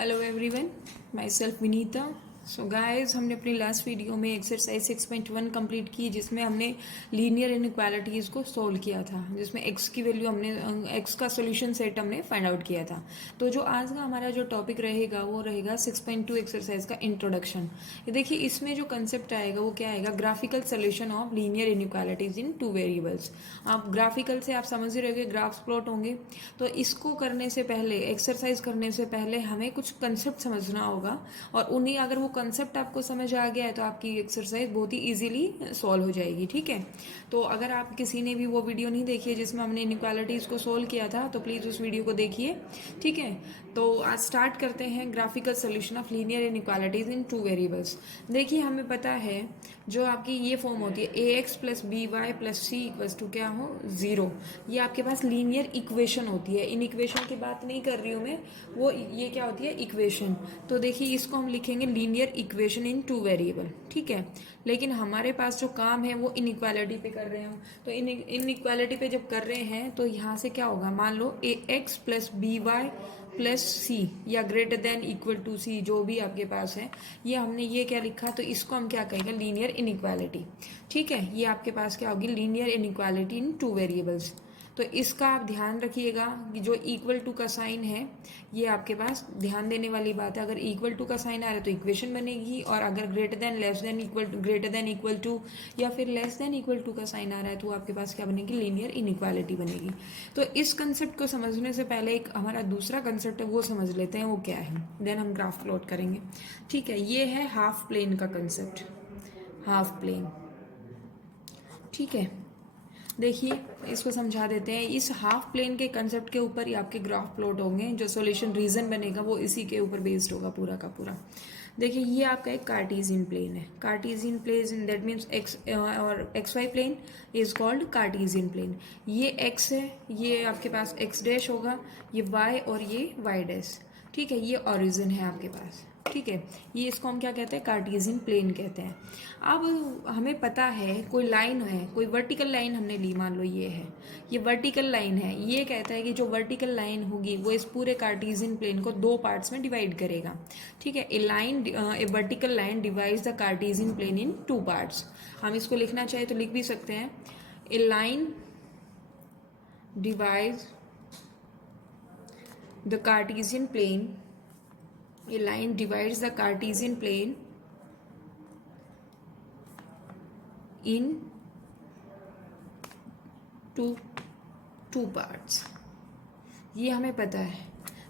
Hello everyone, my self Vinita. So guys, हमने अपनी last video में एक्सरसाइज 6.1 कंप्लीट की, जिसमें हमने लीनियर इनइक्वालिटीज़ को सोल्व किया था, जिसमें एक्स की वैल्यू हमने एक्स का सोल्यूशन सेट हमने फाइंड आउट किया था। तो जो आज का हमारा जो टॉपिक रहेगा वो रहेगा 6.2 एक्सरसाइज का इंट्रोडक्शन। ये देखिए, इसमें जो कंसेप्ट आएगा वो क्या आएगा, graphical solution of linear inequalities in two variables. आप ग्राफिकल से आप समझ ही रहोगे, ग्राफ्स प्लॉट होंगे। तो इसको करने से पहले, एक्सरसाइज करने से पहले हमें कुछ कंसेप्ट समझना होगा, और उन्हीं अगर वो कंसेप्ट आपको समझ आ गया है तो आपकी एक्सरसाइज बहुत ही इजीली सॉल्व हो जाएगी। ठीक है, तो अगर आप किसी ने भी वो वीडियो नहीं देखी है जिसमें हमने इनइक्वालिटीज़ को सोल्व किया था, तो प्लीज़ उस वीडियो को देखिए। ठीक है, तो आज स्टार्ट करते हैं graphical solution of linear inequalities in two variables. देखिए, हमें पता है जो आपकी ये फॉर्म होती है ax plus B Y plus C equals to क्या हो, 0। ये आपके पास लीनियर इक्वेशन होती है। इन इक्वेशन की बात नहीं कर रही हूँ मैं, वो ये क्या होती है, इक्वेशन। तो देखिए, इसको हम लिखेंगे linear equation in two variable. ठीक है, लेकिन हमारे पास जो काम है वो इनइक्वालिटी पे कर रहे हैं। तो इनइक्वालिटी पे जब कर रहे हैं तो यहाँ से क्या होगा, मान लो ax plus B Y plus c या greater than equal to c, जो भी आपके पास है, ये हमने ये क्या लिखा, तो इसको हम क्या कहेंगे, लीनियर इनइक्वालिटी। ठीक है, ये आपके पास क्या होगी, linear inequality in two variables. तो इसका आप ध्यान रखिएगा कि जो इक्वल टू का साइन है, ये आपके पास ध्यान देने वाली बात है। अगर इक्वल टू का साइन आ रहा है तो इक्वेशन बनेगी, और अगर greater than, less than equal, greater than equal to या फिर लेस देन इक्वल टू का साइन आ रहा है तो आपके पास क्या बनेगी, लीनियर इनइक्वालिटी बनेगी। तो इस कंसेप्ट को समझने से पहले एक हमारा दूसरा कंसेप्ट है वो समझ लेते हैं, वो क्या है, देन हम ग्राफ प्लॉट करेंगे। ठीक है, ये है हाफ प्लेन का कंसेप्ट, हाफ प्लेन। ठीक है, देखिए इसको समझा देते हैं। इस हाफ प्लेन के कंसेप्ट के ऊपर ही आपके ग्राफ प्लॉट होंगे, जो सॉल्यूशन रीजन बनेगा वो इसी के ऊपर बेस्ड होगा पूरा का पूरा। देखिए, ये आपका एक कार्टेशियन प्लेन है। Cartesian plane that means x और x y plane is called Cartesian plane. ये एक्स है, ये आपके पास एक्स डैश होगा, ये वाई और ये वाई डैश। ठीक है, ये ओरिजिन है आपके पास। ठीक है, ये इसको हम क्या कहते हैं, कार्टेशियन प्लेन कहते हैं। अब हमें पता है कोई लाइन है, कोई वर्टिकल लाइन हमने ली, मान लो ये है, ये वर्टिकल लाइन है। ये कहता है कि जो वर्टिकल लाइन होगी वो इस पूरे कार्टेशियन प्लेन को दो पार्ट्स में डिवाइड करेगा। ठीक है, a vertical line divides the Cartesian plane in two parts. हम इसको लिखना चाहे तो लिख भी सकते हैं, a line divides the Cartesian plane, a line divides the Cartesian plane in two parts। ये हमें पता है।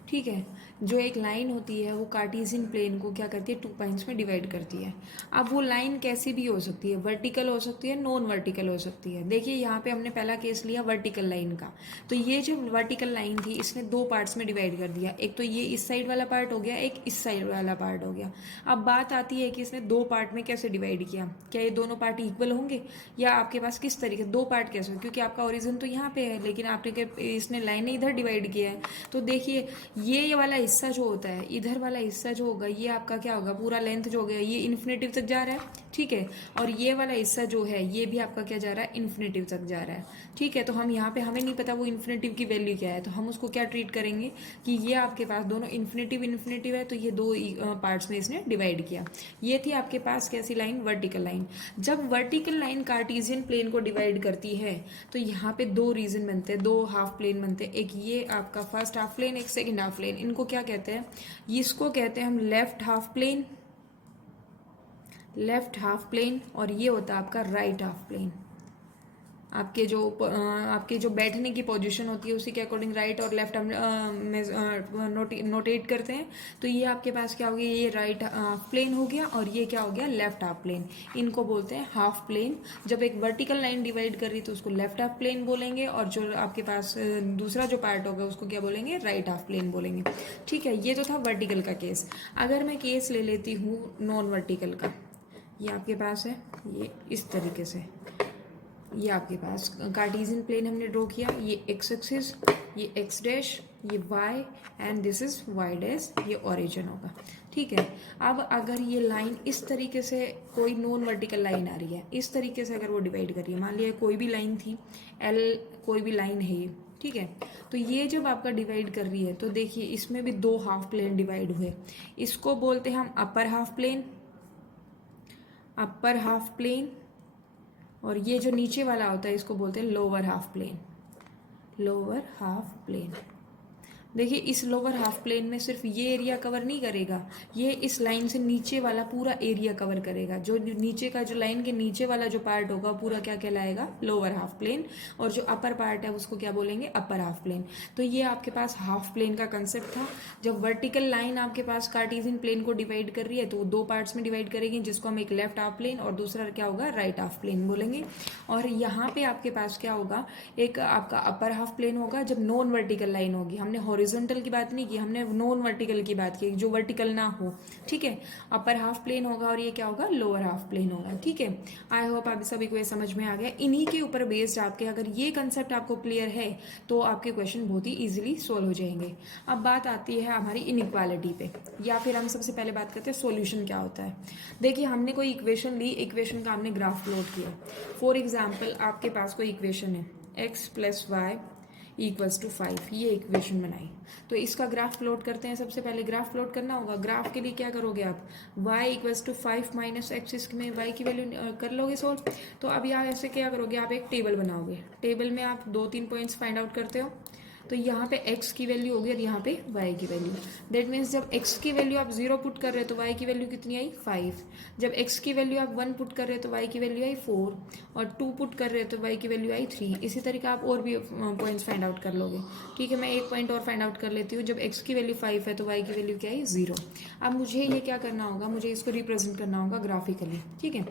ठीक है, जो एक लाइन होती है वो कार्टेशियन प्लेन को क्या करती है, टू पॉइंट्स में डिवाइड करती है। अब वो लाइन कैसी भी हो सकती है, वर्टिकल हो सकती है, नॉन वर्टिकल हो सकती है। देखिए, यहाँ पे हमने पहला केस लिया वर्टिकल लाइन का, तो ये जो वर्टिकल लाइन थी इसने दो पार्ट्स में डिवाइड कर दिया। एक तो ये इस साइड वाला पार्ट हो गया, एक इस साइड वाला पार्ट हो गया। अब बात आती है कि इसने दो पार्ट में कैसे डिवाइड किया, क्या ये दोनों पार्ट इक्वल होंगे, या आपके पास किस तरीके दो पार्ट कैसे, क्योंकि आपका ओरिजिन तो यहाँ पे है लेकिन आपने इसने लाइनें इधर डिवाइड किया है। तो देखिए, ये वाला हिस्सा जो होता है, इधर वाला हिस्सा जो होगा, ये आपका क्या होगा, पूरा लेंथ जो हो गया ये इन्फिनेटिव तक जा रहा है। ठीक है, और ये वाला हिस्सा जो है ये भी आपका क्या जा रहा है, इन्फिनेटिव तक जा रहा है। ठीक है, तो हम यहाँ पे, हमें नहीं पता वो इन्फिनेटिव की वैल्यू क्या है, तो हम उसको क्या ट्रीट करेंगे कि ये आपके पास दोनों इन्फिनेटिव इन्फिनेटिव है, तो ये दो पार्ट्स में इसने डिवाइड किया। ये थी आपके पास कैसी लाइन, वर्टिकल लाइन। जब वर्टिकल लाइन कार्टेशियन प्लेन को डिवाइड करती है तो यहाँ पे दो रीजन बनते हैं, दो हाफ प्लेन बनते हैं। एक ये आपका फर्स्ट हाफ प्लेन, एक सेकेंड हाफ प्लेन। इनको क्या कहते हैं, इसको कहते हैं हम left half plane, left half plane, और ये होता है आपका राइट हाफ प्लेन। आपके जो बैठने की पोजीशन होती है उसी के अकॉर्डिंग राइट और लेफ्ट हम नोटेट करते हैं। तो ये आपके पास क्या हो गया, ये राइट हाफ प्लेन हो गया, और ये क्या हो गया, लेफ्ट हाफ प्लेन। इनको बोलते हैं हाफ प्लेन। जब एक वर्टिकल लाइन डिवाइड कर रही तो उसको लेफ्ट हाफ प्लेन बोलेंगे, और जो आपके पास दूसरा जो पार्ट होगा उसको क्या बोलेंगे, राइट हाफ प्लेन बोलेंगे। ठीक है, ये तो था वर्टिकल का केस। अगर मैं केस ले लेती हूँ नॉन वर्टिकल का, ये आपके पास है, ये इस तरीके से, ये आपके पास कार्टेशियन प्लेन हमने ड्रॉ किया, ये एक्स एक्सिस, ये एक्स डैश, ये Y, and this is Y dash, ये ओरिजिन होगा। ठीक है, अब अगर ये लाइन इस तरीके से, कोई नॉन वर्टिकल लाइन आ रही है, इस तरीके से अगर वो डिवाइड कर रही है, मान लिया कोई भी लाइन थी, एल कोई भी लाइन है, ठीक है। तो ये जब आपका डिवाइड कर रही है तो देखिए इसमें भी दो हाफ प्लेन डिवाइड हुए, इसको बोलते हैं हम upper half plane, upper half plane, और ये जो नीचे वाला होता है इसको बोलते हैं lower half plane, lower half plane. देखिए इस लोअर हाफ प्लेन में सिर्फ ये एरिया कवर नहीं करेगा, ये इस लाइन से नीचे वाला पूरा एरिया कवर करेगा। जो नीचे का, जो लाइन के नीचे वाला जो पार्ट होगा पूरा क्या कहलाएगा, लोअर हाफ प्लेन, और जो अपर पार्ट है उसको क्या बोलेंगे, अपर हाफ प्लेन। तो ये आपके पास हाफ प्लेन का कंसेप्ट था। जब वर्टिकल लाइन आपके पास कार्टेशियन प्लेन को डिवाइड कर रही है तो दो पार्ट्स में डिवाइड करेगी, जिसको हम एक लेफ्ट हाफ प्लेन और दूसरा क्या होगा, राइट हाफ प्लेन बोलेंगे। और यहाँ पे आपके पास क्या होगा, एक आपका अपर हाफ प्लेन होगा जब नॉन वर्टिकल लाइन होगी। हमने हॉरिजॉन्टल की बात नहीं की, हमने नॉन वर्टिकल की बात की, जो वर्टिकल ना हो, ठीक है। अपर हाफ प्लेन होगा और ये क्या होगा, लोअर हाफ प्लेन होगा, ठीक है। आई होप आप सभी को ये समझ में आ गया। इन्हीं के ऊपर बेस्ड आपके अगर ये कंसेप्ट आपको क्लियर है तो आपके क्वेश्चन बहुत ही इजीली सोल्व हो जाएंगे। अब बात आती है हमारी इनइक्वालिटी पे, या फिर हम सबसे पहले बात करते हैं सॉल्यूशन क्या होता है। देखिए हमने कोई इक्वेशन ली, इक्वेशन का हमने ग्राफ प्लॉट किया। फॉर एग्जाम्पल आपके पास कोई इक्वेशन है x plus Y equals to 5, ये इक्वेशन बनाई। तो इसका ग्राफ प्लॉट करते हैं। सबसे पहले ग्राफ प्लॉट करना होगा। ग्राफ के लिए क्या करोगे आप, y equals to 5 minus X, इसमें y की वैल्यू कर लोगे सोल्व। तो अब यहाँ ऐसे क्या करोगे, आप एक टेबल बनाओगे। टेबल में आप 2-3 पॉइंट्स फाइंड आउट करते हो। तो यहाँ पे x की वैल्यू होगी और यहाँ पे y की वैल्यू। दैट मीन्स जब x की वैल्यू आप 0 पुट कर रहे हो तो y की वैल्यू कितनी आई, 5। जब x की वैल्यू आप 1 पुट कर रहे हो तो y की वैल्यू आई 4, और 2 पुट कर रहे हो तो y की वैल्यू आई 3। इसी तरीके आप और भी पॉइंट्स फाइंड आउट कर लोगे, ठीक है। मैं एक पॉइंट और फाइंड आउट कर लेती हूँ। जब x की वैल्यू 5 है तो y की वैल्यू क्या आई, 0। अब मुझे ये क्या करना होगा, मुझे इसको रिप्रेजेंट करना होगा ग्राफिकली, ठीक है।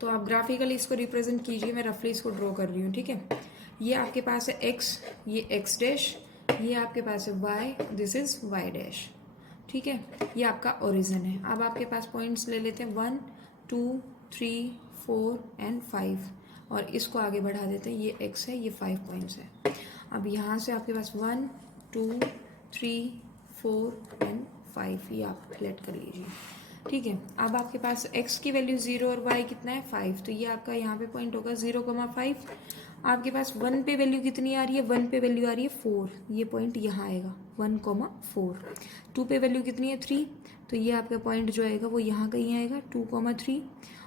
तो आप ग्राफिकली इसको रिप्रेजेंट कीजिए। मैं रफली इसको ड्रॉ कर रही हूँ, ठीक है। ये आपके पास है x, ये x डैश, ये आपके पास है y, this is y dash, ठीक है। ये आपका ओरिजिन है। अब आपके पास पॉइंट्स ले लेते हैं 1 2 3 4 एंड 5, और इसको आगे बढ़ा देते हैं। ये x है, ये 5 पॉइंट्स है। अब यहाँ से आपके पास 1 2 3 4 एंड 5, ये आप सेलेक्ट कर लीजिए, ठीक है। अब आपके पास x की वैल्यू 0 और y कितना है, 5। तो ये आपका यहाँ पे पॉइंट होगा 0,5। आपके पास 1 पे वैल्यू कितनी आ रही है, 1 पे वैल्यू आ रही है 4, ये पॉइंट यहाँ आएगा 1,4। 2 पे वैल्यू कितनी है, 3, तो ये आपका पॉइंट जो आएगा वो यहाँ कहीं आएगा 2,3।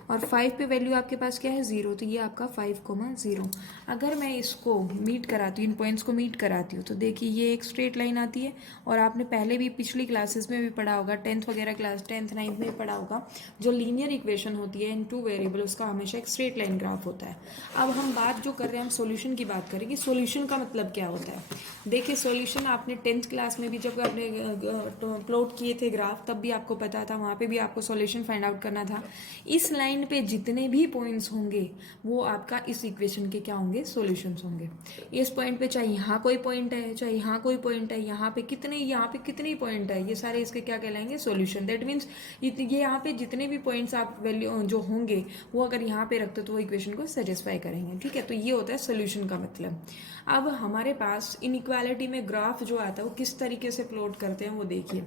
और 5 पे वैल्यू आपके पास क्या है, 0, तो ये आपका 5,0। अगर मैं इसको मीट कराती हूँ, इन पॉइंट्स को मीट कराती हूँ, तो देखिए ये एक स्ट्रेट लाइन आती है। और आपने पहले भी पिछली क्लासेस में भी पढ़ा होगा, 10th वगैरह क्लास 10th 9th में भी पढ़ा होगा, जो लीनियर इक्वेशन होती है इन 2 वेरिएबल, उसका हमेशा एक स्ट्रेट लाइन ग्राफ होता है। अब हम बात जो कर रहे हैं, हम सोल्यूशन की बात करेंगे। सोल्यूशन का मतलब क्या होता है, देखिए सोल्यूशन आपने 10th क्लास में भी जब आपने प्लॉट किए थे ग्राफ, तब भी आपको पता था, वहाँ पे भी आपको सोल्यूशन फाइंड आउट करना था। इस लाइन पे जितने भी पॉइंट्स होंगे वो आपका इस इक्वेशन के क्या होंगे, सॉल्यूशंस होंगे। इस पॉइंट पे चाहे यहाँ कोई पॉइंट है, चाहे यहाँ कोई पॉइंट है, यहाँ पे कितने पॉइंट है, ये सारे इसके क्या कहलाएंगे, सॉल्यूशन। दैट मीन्स ये यहाँ पे जितने भी पॉइंट्स आप वैल्यू जो होंगे वो अगर यहाँ पे रखते तो वो इक्वेशन को सेटिस्फाई करेंगे, ठीक है। तो ये होता है सॉल्यूशन का मतलब। अब हमारे पास इनइक्वालिटी में ग्राफ जो आता है वो किस तरीके से प्लॉट करते हैं वो देखिए।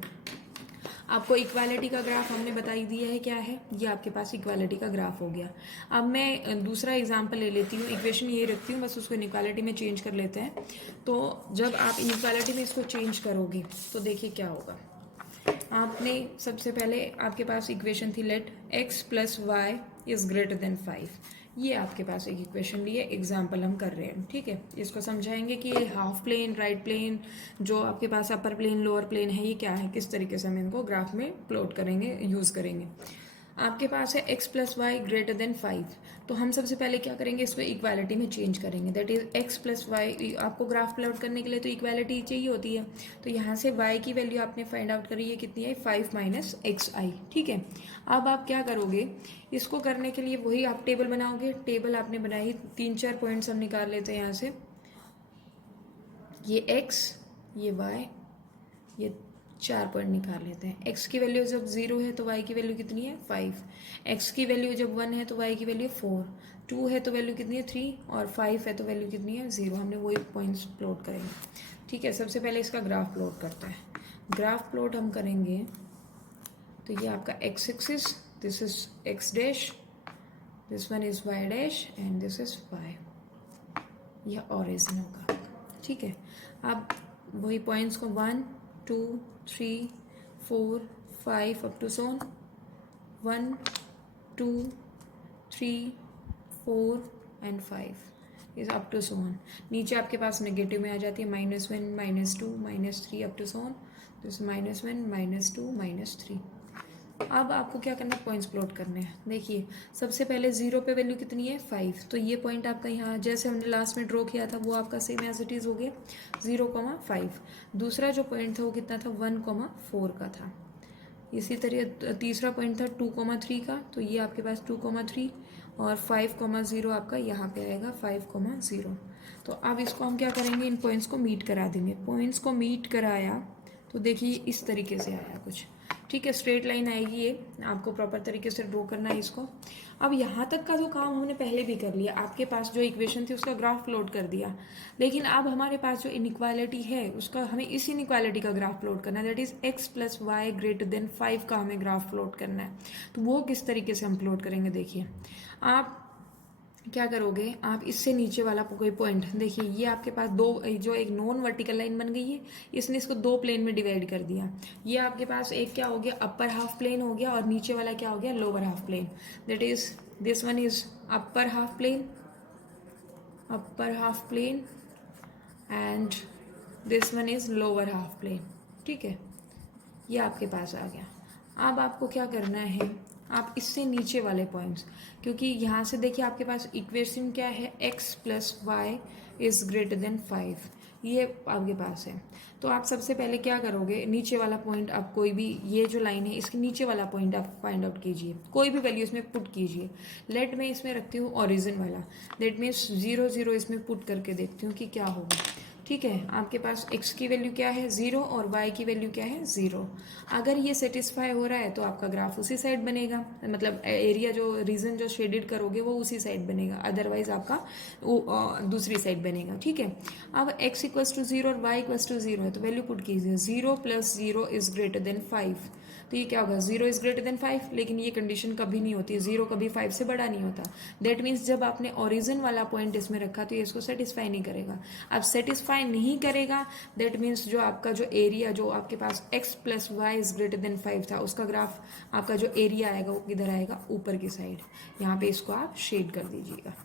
आपको इक्वालिटी का ग्राफ हमने बताई दिया है क्या है, ये आपके पास इक्वालिटी का ग्राफ हो गया। अब मैं दूसरा एग्जांपल ले लेती हूँ, इक्वेशन ये रखती हूँ, बस उसको इनइक्वालिटी में चेंज कर लेते हैं। तो जब आप इनइक्वालिटी में इसको चेंज करोगे तो देखिए क्या होगा। आपने सबसे पहले आपके पास इक्वेशन थी, let x plus Y is greater than 5। ये आपके पास एक इक्वेशन ली है, एग्जाम्पल हम कर रहे हैं, ठीक है। इसको समझाएंगे कि ये हाफ प्लेन, राइट प्लेन, जो आपके पास अपर प्लेन, लोअर प्लेन है, ये क्या है, किस तरीके से हम इनको ग्राफ में प्लॉट करेंगे, यूज करेंगे। आपके पास है x plus Y greater than 5। तो हम सबसे पहले क्या करेंगे, इसको इक्वालिटी में चेंज करेंगे। That is x plus Y, आपको ग्राफ प्लॉट करने के लिए तो इक्वालिटी चाहिए होती है। तो यहाँ से y की वैल्यू आपने फाइंड आउट करी है, कितनी आई, 5 माइनस एक्स आई, ठीक है। अब आप क्या करोगे, इसको करने के लिए वही आप टेबल बनाओगे। टेबल आपने बनाई, 3-4 पॉइंट्स हम निकाल लेते हैं यहाँ से। ये x, ये y, ये 4 पॉइंट निकाल लेते हैं। x की वैल्यू जब 0 है तो y की वैल्यू कितनी है, 5। x की वैल्यू जब 1 है तो y की वैल्यू 4, 2 है तो वैल्यू कितनी है, 3, और 5 है तो वैल्यू कितनी है, 0। हमने वही पॉइंट्स प्लॉट करेंगे, ठीक है। सबसे पहले इसका ग्राफ प्लॉट करता है। ग्राफ प्लॉट हम करेंगे तो ये आपका x axis, this is x dash, this one is y dash, and this is y। यह ओरिजिन होगा। ठीक है, अब वही पॉइंट्स को 1 2 3 4 5 up to zone 1 2 3 4 and 5 is up to zone. नीचे आपके पास नेगेटिव में आ जाती है -1 -2 -3 अप टू सोन, तो -1 -2 -3। अब आपको क्या करना है, पॉइंट्स प्लॉट करने हैं। देखिए सबसे पहले 0 पे वैल्यू कितनी है 5, तो ये पॉइंट आपका यहाँ जैसे हमने लास्ट में ड्रॉ किया था वो आपका सेम एज इट इज़ हो गया 0,5। दूसरा जो पॉइंट था वो कितना था 1,4 का था। इसी तरह तीसरा पॉइंट था 2,3 का, तो ये आपके पास 2,3 और 5,0 आपका यहाँ पे आएगा 5,0। तो अब इसको हम क्या करेंगे, इन पॉइंट्स को मीट करा देंगे। पॉइंट्स को मीट कराया तो देखिए इस तरीके से आया कुछ, ठीक है, स्ट्रेट लाइन आएगी ये, आपको प्रॉपर तरीके से ड्रॉ करना है इसको। अब यहाँ तक का जो काम हमने पहले भी कर लिया, आपके पास जो इक्वेशन थी उसका ग्राफ प्लॉट कर दिया, लेकिन अब हमारे पास जो इनइक्वालिटी है उसका हमें इस इनइक्वालिटी का ग्राफ प्लॉट करना है, that is x plus Y greater than 5 का हमें ग्राफ प्लॉट करना है। तो वो किस तरीके से हम प्लॉट करेंगे, देखिए आप क्या करोगे, आप इससे नीचे वाला कोई पॉइंट देखिए, ये आपके पास दो जो एक नॉन वर्टिकल लाइन बन गई है, इसने इसको दो प्लेन में डिवाइड कर दिया। ये आपके पास एक क्या हो गया, अपर हाफ प्लेन हो गया, और नीचे वाला क्या हो गया, lower half plane. That is this one is upper half plane and this one is lower half plane. ठीक है, ये आपके पास आ गया। अब आपको क्या करना है, आप इससे नीचे वाले पॉइंट्स, क्योंकि यहाँ से देखिए आपके पास इक्वेशन क्या है, x plus Y is greater than 5, ये आपके पास है। तो आप सबसे पहले क्या करोगे, नीचे वाला पॉइंट आप कोई भी, ये जो लाइन है इसके नीचे वाला पॉइंट आप फाइंड आउट कीजिए, कोई भी वैल्यू इसमें पुट कीजिए। लेट मैं इसमें रखती हूँ ओरिजिन वाला, लेट मैं 0 0 इसमें पुट करके देखती हूँ कि क्या होगा। ठीक है, आपके पास x की वैल्यू क्या है 0 और y की वैल्यू क्या है 0। अगर ये सेटिस्फाई हो रहा है तो आपका ग्राफ उसी साइड बनेगा, मतलब एरिया जो रीजन जो शेडेड करोगे वो उसी साइड बनेगा, अदरवाइज आपका दूसरी साइड बनेगा। ठीक है, अब x इक्वल्स टू 0 और y इक्वल्स टू 0 है, तो वैल्यू पुट कीजिए 0 प्लस 0 इज ग्रेटर देन 5। तो ये क्या होगा, 0 इज ग्रेटर देन 5, लेकिन ये कंडीशन कभी नहीं होती, 0 कभी 5 से बड़ा नहीं होता। दैट मीन्स जब आपने ओरिजिन वाला पॉइंट इसमें रखा तो ये इसको सेटिस्फाई नहीं करेगा। अब सेटिस्फाई नहीं करेगा, दैट मीन्स जो आपका जो एरिया जो आपके पास x plus Y is greater than 5 था, उसका ग्राफ आपका जो एरिया आएगा वो किधर आएगा, ऊपर की साइड। यहाँ पे इसको आप शेड कर दीजिएगा,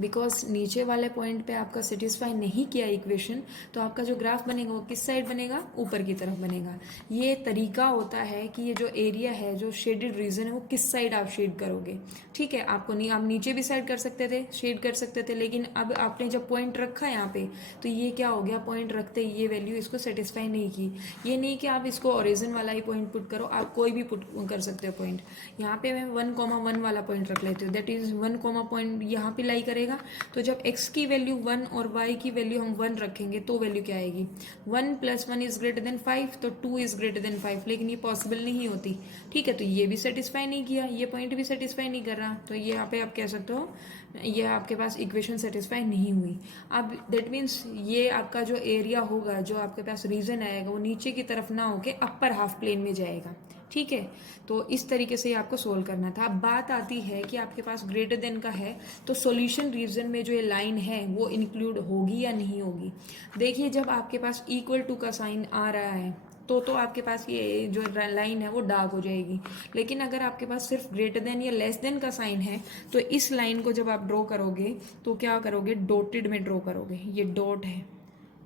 बिकॉज नीचे वाले पॉइंट पे आपका सेटिस्फाई नहीं किया इक्वेशन, तो आपका जो ग्राफ बनेगा वो किस साइड बनेगा, ऊपर की तरफ बनेगा। ये तरीका होता है कि ये जो एरिया है, जो शेडेड रीजन है, वो किस साइड आप शेड करोगे। ठीक है, आपको नहीं, आप नीचे भी साइड कर सकते थे, शेड कर सकते थे, लेकिन अब आपने जब पॉइंट रखा यहाँ पे, तो ये क्या हो गया, पॉइंट रखते ही ये वैल्यू इसको सेटिस्फाई नहीं की। ये नहीं कि आप इसको ओरिजिन वाला ही पॉइंट पुट करो, आप कोई भी पुट कर सकते हो पॉइंट। यहाँ पे मैं 1,1 वाला पॉइंट रख लेती हूँ, दैट इज 1, पॉइंट यहाँ पे लाई करेगा। तो जब x की वैल्यू 1 और y की वैल्यू हम 1 रखेंगे तो वैल्यू क्या आएगी, 1 प्लस 1 इज ग्रेटर देन 5, तो 2 इज ग्रेटर देन 5, लेकिन ये पॉसिबल नहीं होती। ठीक है, तो ये भी सेटिस्फाई नहीं किया, ये पॉइंट भी सेटिस्फाई नहीं कर रहा, तो ये यहाँ पे आप कह सकते हो ये आपके पास इक्वेशन सेटिस्फाई नहीं हुई। अब दैट मीन्स ये आपका जो एरिया होगा, जो आपके पास रीजन आएगा, वो नीचे की तरफ ना होके अपर हाफ प्लेन में जाएगा। ठीक है, तो इस तरीके से आपको सोल्व करना था। अब बात आती है कि आपके पास ग्रेटर देन का है, तो सॉल्यूशन रीजन में जो ये लाइन है वो इंक्लूड होगी या नहीं होगी। देखिए जब आपके पास इक्वल टू का साइन आ रहा है तो आपके पास ये जो लाइन है वो डार्क हो जाएगी, लेकिन अगर आपके पास सिर्फ ग्रेटर देन या लेस देन का साइन है तो इस लाइन को जब आप ड्रॉ करोगे तो क्या करोगे, डॉटेड में ड्रॉ करोगे, ये डॉट है।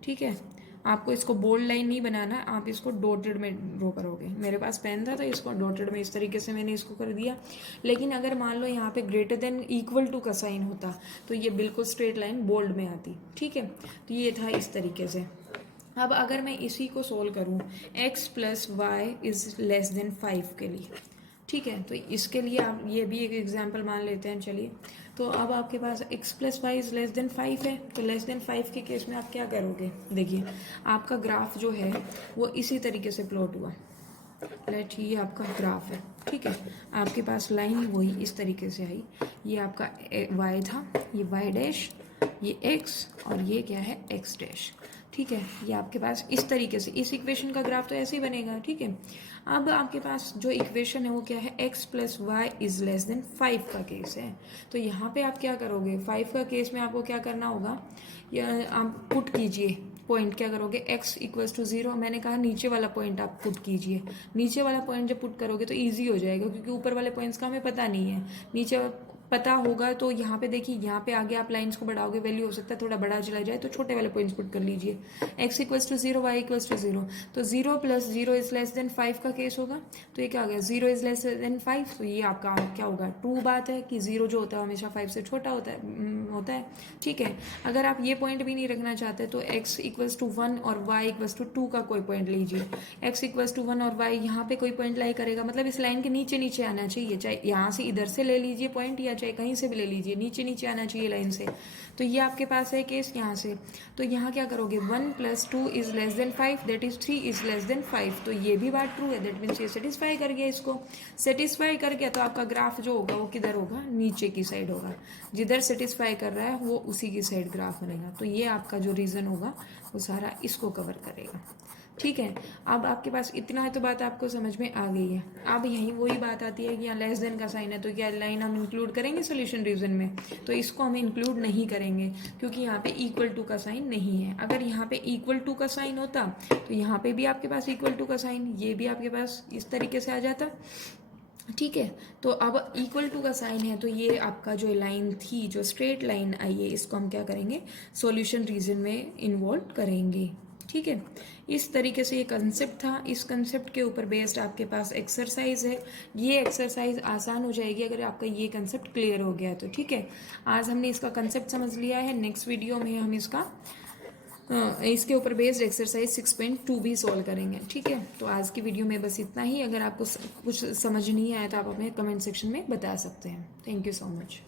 ठीक है, आपको इसको बोल्ड लाइन नहीं बनाना, आप इसको डॉटेड में ड्रॉ करोगे। मेरे पास पेन था तो इसको डॉटेड में इस तरीके से मैंने इसको कर दिया। लेकिन अगर मान लो यहाँ पे ग्रेटर देन इक्वल टू का साइन होता तो ये बिल्कुल स्ट्रेट लाइन बोल्ड में आती। ठीक है, तो ये था इस तरीके से। अब अगर मैं इसी को सोल्व करूँ x plus Y is less than 5 के लिए, ठीक है, तो इसके लिए आप ये भी एक एग्जाम्पल मान लेते हैं। चलिए, तो अब आपके पास x plus Y is less than 5 है, तो लेस देन 5 के केस में आप क्या करोगे, देखिए आपका ग्राफ जो है वो इसी तरीके से प्लॉट हुआ। लेट ये आपका ग्राफ है। ठीक है, आपके पास लाइन वही इस तरीके से आई, ये आपका y था, ये y डैश, ये x और ये क्या है x डैश। ठीक है, ये आपके पास इस तरीके से इस इक्वेशन का ग्राफ तो ऐसे ही बनेगा। ठीक है, अब आपके पास जो इक्वेशन है वो क्या है, x plus Y is less than 5 का केस है। तो यहाँ पे आप क्या करोगे, 5 का केस में आपको क्या करना होगा, या आप पुट कीजिए पॉइंट, क्या करोगे, x इक्वल्स टू 0, मैंने कहा नीचे वाला पॉइंट आप पुट कीजिए। नीचे वाला पॉइंट जब पुट करोगे तो ईजी हो जाएगा, क्योंकि ऊपर वाले पॉइंट्स का हमें पता नहीं है, नीचे पता होगा। तो यहाँ पे देखिए, यहाँ पे आगे आप लाइंस को बढ़ाओगे, वैल्यू हो सकता है थोड़ा बड़ा चला जाए, तो छोटे वाले पॉइंट्स पुट कर लीजिए। x equals to 0, Y equals to 0, तो 0 प्लस 0 इज लेस देन 5 का केस होगा। तो ये क्या हो गया, 0 इज लेस देन 5, तो ये आपका क्या होगा, ट्रू बात है कि 0 जो होता है हमेशा 5 से छोटा होता है। ठीक है, अगर आप ये पॉइंट भी नहीं रखना चाहते तो x इक्वल्स टू 1 और y इक्वल्स टू 2 का कोई पॉइंट लीजिए। x इक्वल्स टू 1 और y यहाँ पे कोई पॉइंट लाई करेगा, मतलब इस लाइन के नीचे नीचे आना चाहिए, चाहे यहाँ से इधर से ले लीजिए पॉइंट, या चाहे कहीं से भी ले लीजिए, नीचे नीचे आना चाहिए लाइन से। तो ये आपके पास है केस यहाँ से। तो यहाँ क्या करोगे, 1 plus 2 is less than 5, that is 3 is less than 5, तो ये भी बात ट्रू है, दैट मीन्स ये सेटिस्फाई कर गया, इसको सेटिस्फाई कर गया। तो आपका ग्राफ जो होगा वो किधर होगा, नीचे की साइड होगा, जिधर सेटिस्फाई कर रहा है वो उसी की साइड ग्राफ बनेगा। तो ये आपका जो रीजन होगा वो सारा इसको कवर करेगा। ठीक है, अब आपके पास इतना है तो बात आपको समझ में आ गई है। अब यहीं वही बात आती है कि यहाँ लेस देन का साइन है, तो क्या लाइन हम इंक्लूड करेंगे सोल्यूशन रीजन में, तो इसको हम इंक्लूड नहीं करेंगे, क्योंकि यहाँ पे इक्वल टू का साइन नहीं है। अगर यहाँ पे इक्वल टू का साइन होता तो यहाँ पे भी आपके पास इक्वल टू का साइन, ये भी आपके पास इस तरीके से आ जाता। ठीक है, तो अब इक्वल टू का साइन है, तो ये आपका जो लाइन थी, जो स्ट्रेट लाइन आई है, इसको हम क्या करेंगे, सॉल्यूशन रीजन में इन्वॉल्व करेंगे। ठीक है, इस तरीके से ये कंसेप्ट था। इस कंसेप्ट के ऊपर बेस्ड आपके पास एक्सरसाइज है। ये एक्सरसाइज आसान हो जाएगी अगर आपका ये कंसेप्ट क्लियर हो गया तो। ठीक है, आज हमने इसका कंसेप्ट समझ लिया है, नेक्स्ट वीडियो में हम इसके ऊपर बेस्ड एक्सरसाइज 6.2 भी सॉल्व करेंगे। ठीक है, तो आज की वीडियो में बस इतना ही। अगर आपको कुछ समझ नहीं आया तो आप अपने कमेंट सेक्शन में बता सकते हैं। Thank you so much.